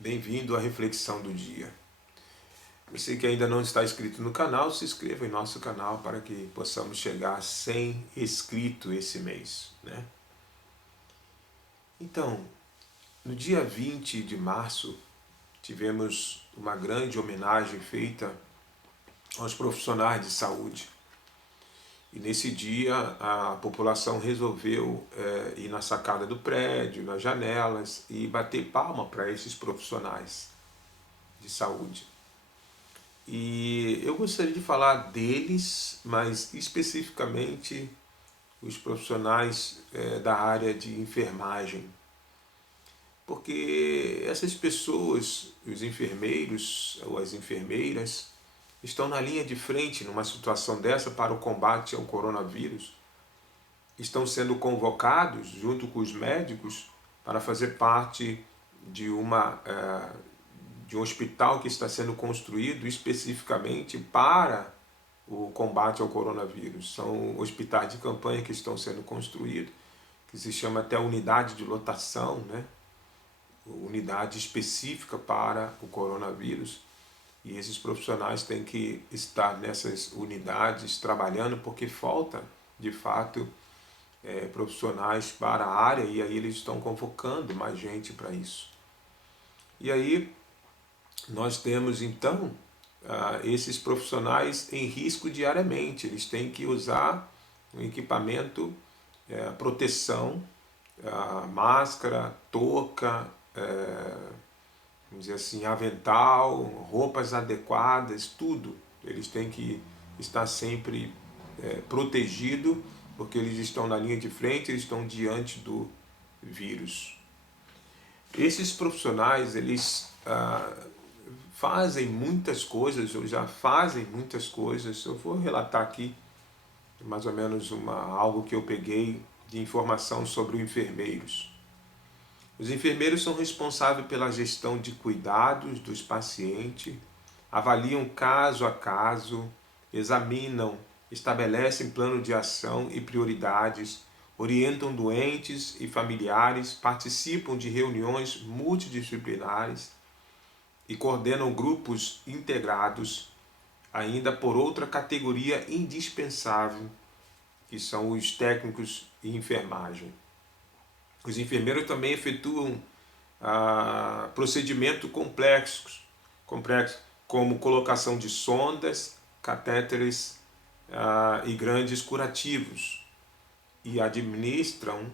Bem-vindo à reflexão do dia. Você que ainda não está inscrito no canal, se inscreva em nosso canal para que possamos chegar a 100 inscritos esse mês, né? Então, no dia 20 de março, tivemos uma grande homenagem feita aos profissionais de saúde. E nesse dia a população resolveu ir na sacada do prédio, nas janelas e bater palma para esses profissionais de saúde. E eu gostaria de falar deles, mas especificamente os profissionais da área de enfermagem. Porque essas pessoas, os enfermeiros ou as enfermeiras, estão na linha de frente numa situação dessa para o combate ao coronavírus. Estão sendo convocados, junto com os médicos, para fazer parte de de um hospital que está sendo construído especificamente para o combate ao coronavírus. São hospitais de campanha que estão sendo construídos, que se chama até unidade de lotação, né? Unidade específica para o coronavírus. E esses profissionais têm que estar nessas unidades trabalhando porque falta, de fato, profissionais para a área, e aí eles estão convocando mais gente para isso. E aí nós temos então esses profissionais em risco diariamente. Eles têm que usar um equipamento, proteção, máscara, touca, vamos dizer assim, avental, roupas adequadas, tudo. Eles têm que estar sempre protegidos, porque eles estão na linha de frente, eles estão diante do vírus. Esses profissionais, eles fazem muitas coisas, ou já fazem muitas coisas. Eu vou relatar aqui mais ou menos algo que eu peguei de informação sobre os enfermeiros. Os enfermeiros são responsáveis pela gestão de cuidados dos pacientes, avaliam caso a caso, examinam, estabelecem plano de ação e prioridades, orientam doentes e familiares, participam de reuniões multidisciplinares e coordenam grupos integrados, ainda por outra categoria indispensável, que são os técnicos em enfermagem. Os enfermeiros também efetuam procedimentos complexos, como colocação de sondas, catéteres e grandes curativos, e administram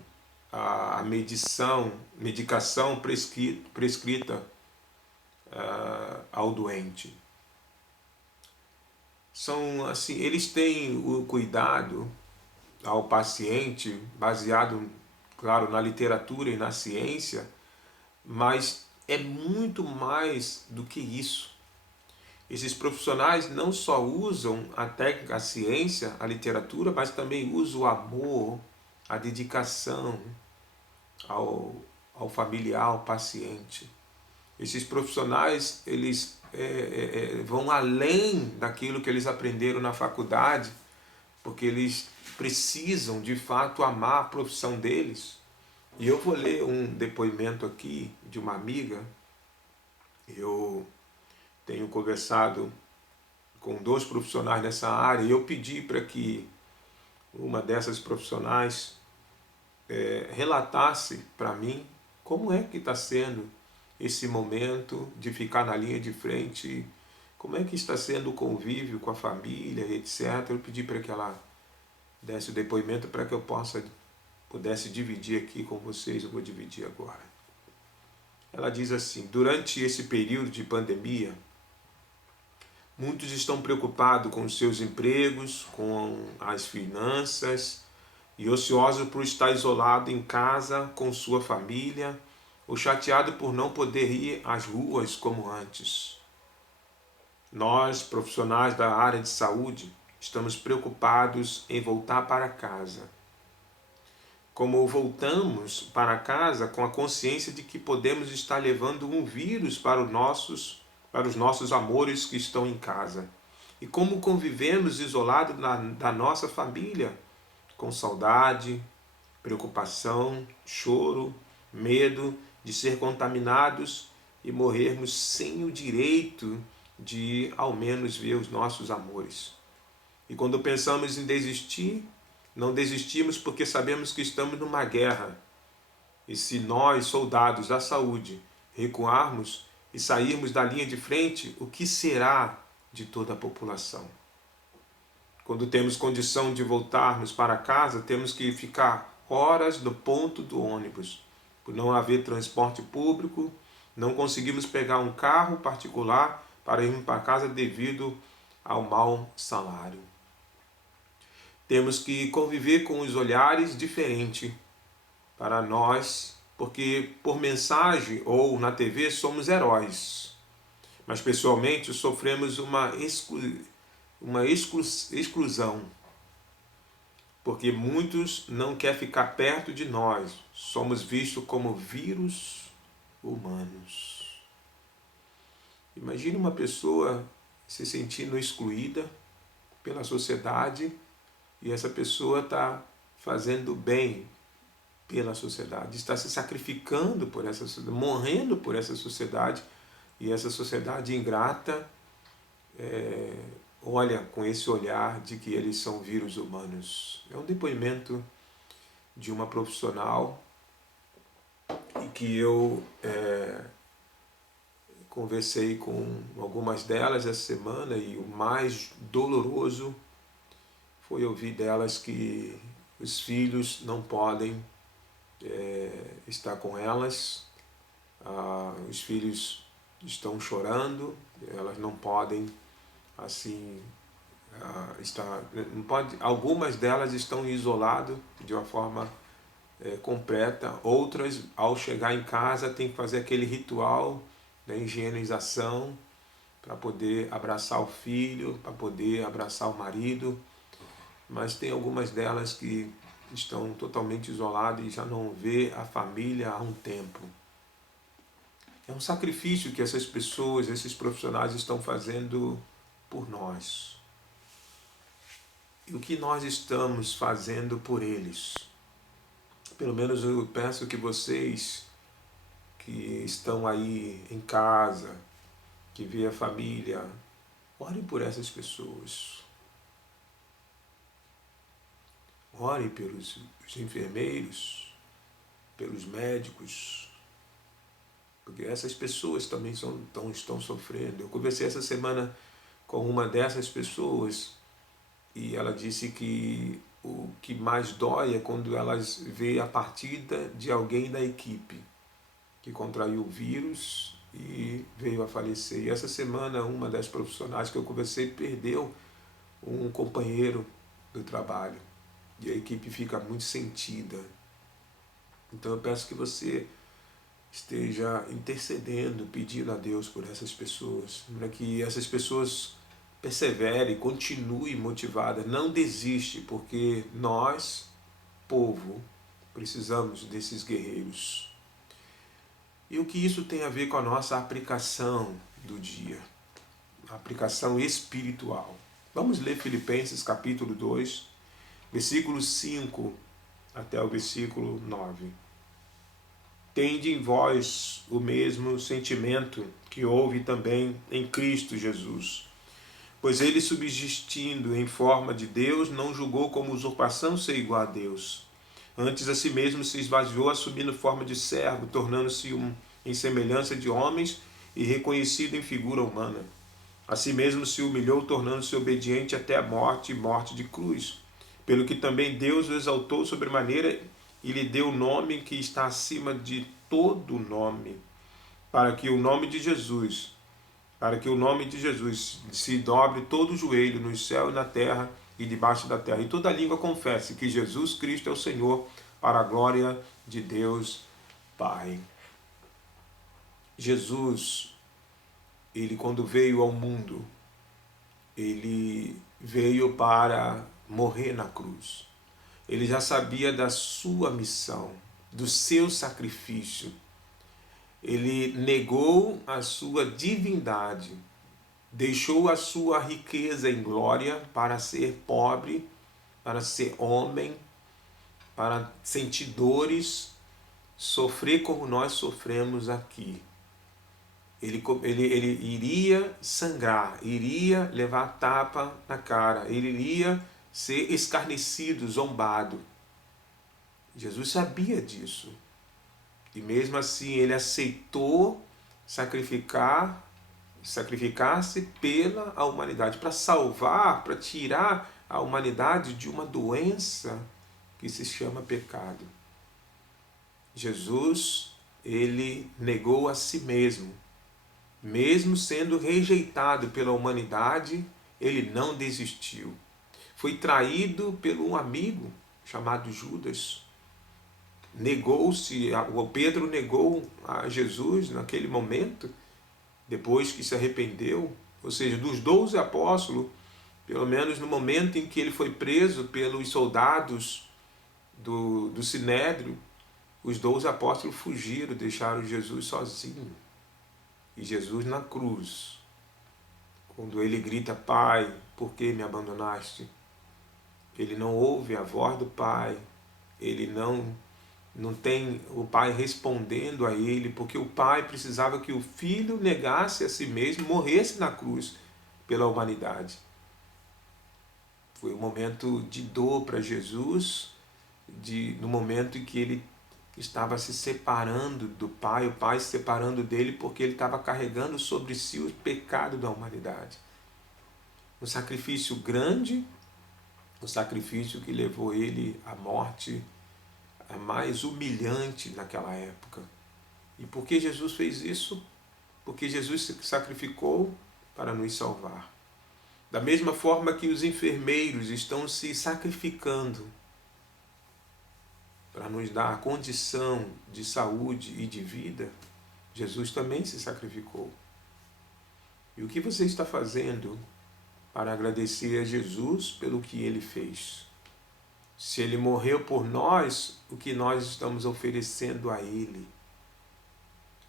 a medicação prescrita ao doente. São assim, eles têm o cuidado ao paciente baseado, claro, na literatura e na ciência, mas é muito mais do que isso. Esses profissionais não só usam a técnica, a ciência, a literatura, mas também usam o amor, a dedicação ao familiar, ao paciente. Esses profissionais, eles vão além daquilo que eles aprenderam na faculdade, porque eles precisam, de fato, amar a profissão deles. E eu vou ler um depoimento aqui de uma amiga. Eu tenho conversado com 2 profissionais nessa área e eu pedi para que uma dessas profissionais relatasse para mim como é que está sendo esse momento de ficar na linha de frente, como é que está sendo o convívio com a família, etc. Eu pedi para que ela desse o depoimento para que eu pudesse dividir aqui com vocês. Eu vou dividir agora. Ela diz assim: durante esse período de pandemia, muitos estão preocupados com os seus empregos, com as finanças, e ociosos por estar isolado em casa com sua família, ou chateado por não poder ir às ruas como antes. Nós, profissionais da área de saúde, estamos preocupados em voltar para casa. Como voltamos para casa com a consciência de que podemos estar levando um vírus para os nossos amores que estão em casa. E como convivemos isolados da nossa família, com saudade, preocupação, choro, medo de ser contaminados e morrermos sem o direito de ao menos ver os nossos amores. E quando pensamos em desistir, não desistimos porque sabemos que estamos numa guerra. E se nós, soldados da saúde, recuarmos e sairmos da linha de frente, o que será de toda a população? Quando temos condição de voltarmos para casa, temos que ficar horas no ponto do ônibus. Por não haver transporte público, não conseguimos pegar um carro particular para irmos para casa devido ao mau salário. Temos que conviver com os olhares diferentes para nós, porque por mensagem ou na TV somos heróis, mas pessoalmente sofremos uma exclusão, porque muitos não querem ficar perto de nós, somos vistos como vírus humanos. Imagine uma pessoa se sentindo excluída pela sociedade e essa pessoa está fazendo bem pela sociedade, está se sacrificando por essa sociedade, morrendo por essa sociedade, e essa sociedade ingrata olha com esse olhar de que eles são vírus humanos. É um depoimento de uma profissional e que eu conversei com algumas delas essa semana, e o mais doloroso foi ouvir delas que os filhos não podem estar com elas, os filhos estão chorando, elas não podem assim estar, não pode, algumas delas estão isoladas de uma forma completa, outras ao chegar em casa tem que fazer aquele ritual da higienização para poder abraçar o filho, para poder abraçar o marido, mas tem algumas delas que estão totalmente isoladas e já não vê a família há um tempo. É um sacrifício que essas pessoas, esses profissionais estão fazendo por nós. E o que nós estamos fazendo por eles? Pelo menos eu peço que vocês que estão aí em casa, que vê a família, orem por essas pessoas. Ore pelos enfermeiros, pelos médicos, porque essas pessoas também estão sofrendo. Eu conversei essa semana com uma dessas pessoas e ela disse que o que mais dói é quando elas veem a partida de alguém da equipe que contraiu o vírus e veio a falecer. E essa semana uma das profissionais que eu conversei perdeu um companheiro do trabalho. E a equipe fica muito sentida. Então eu peço que você esteja intercedendo, pedindo a Deus por essas pessoas, para que essas pessoas perseverem, continuem motivadas, não desiste, porque nós, povo, precisamos desses guerreiros. E o que isso tem a ver com a nossa aplicação do dia? A aplicação espiritual. Vamos ler Filipenses capítulo 2, versículo 5 até o versículo 9. Tende em vós o mesmo sentimento que houve também em Cristo Jesus. Pois ele, subsistindo em forma de Deus, não julgou como usurpação ser igual a Deus. Antes a si mesmo se esvaziou, assumindo forma de servo, tornando-se em semelhança de homens e reconhecido em figura humana. A si mesmo se humilhou, tornando-se obediente até a morte e morte de cruz. Pelo que também Deus o exaltou sobremaneira e lhe deu o nome que está acima de todo nome, para que o nome de Jesus se dobre todo o joelho no céu e na terra e debaixo da terra, e toda língua confesse que Jesus Cristo é o Senhor, para a glória de Deus Pai. Jesus, ele quando veio ao mundo, ele veio para morrer na cruz. Ele já sabia da sua missão, do seu sacrifício. Ele negou a sua divindade, deixou a sua riqueza em glória para ser pobre, para ser homem, para sentir dores, sofrer como nós sofremos aqui. Ele iria sangrar, iria levar tapa na cara, ele iria ser escarnecido, zombado. Jesus sabia disso. E mesmo assim ele aceitou sacrificar-se pela humanidade, para salvar, para tirar a humanidade de uma doença que se chama pecado. Jesus, ele negou a si mesmo. Mesmo sendo rejeitado pela humanidade, ele não desistiu. Foi traído por um amigo chamado Judas. O Pedro negou a Jesus naquele momento, depois que se arrependeu. Ou seja, dos 12 apóstolos, pelo menos no momento em que ele foi preso pelos soldados do Sinédrio, os 12 apóstolos fugiram, deixaram Jesus sozinho. E Jesus na cruz, quando ele grita: Pai, por que me abandonaste? Ele não ouve a voz do Pai, ele não tem o Pai respondendo a ele, porque o Pai precisava que o Filho negasse a si mesmo, morresse na cruz pela humanidade. Foi um momento de dor para Jesus, no momento em que ele estava se separando do Pai, o Pai se separando dele, porque ele estava carregando sobre si o pecado da humanidade. Um sacrifício grande, um sacrifício que levou ele à morte a mais humilhante naquela época. E por que Jesus fez isso? Porque Jesus se sacrificou para nos salvar. Da mesma forma que os enfermeiros estão se sacrificando para nos dar a condição de saúde e de vida, Jesus também se sacrificou. E o que você está fazendo para agradecer a Jesus pelo que ele fez? Se ele morreu por nós, o que nós estamos oferecendo a ele?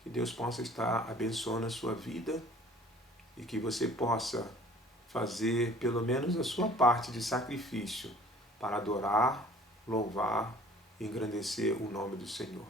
Que Deus possa estar abençoando a sua vida e que você possa fazer pelo menos a sua parte de sacrifício para adorar, louvar e engrandecer o nome do Senhor.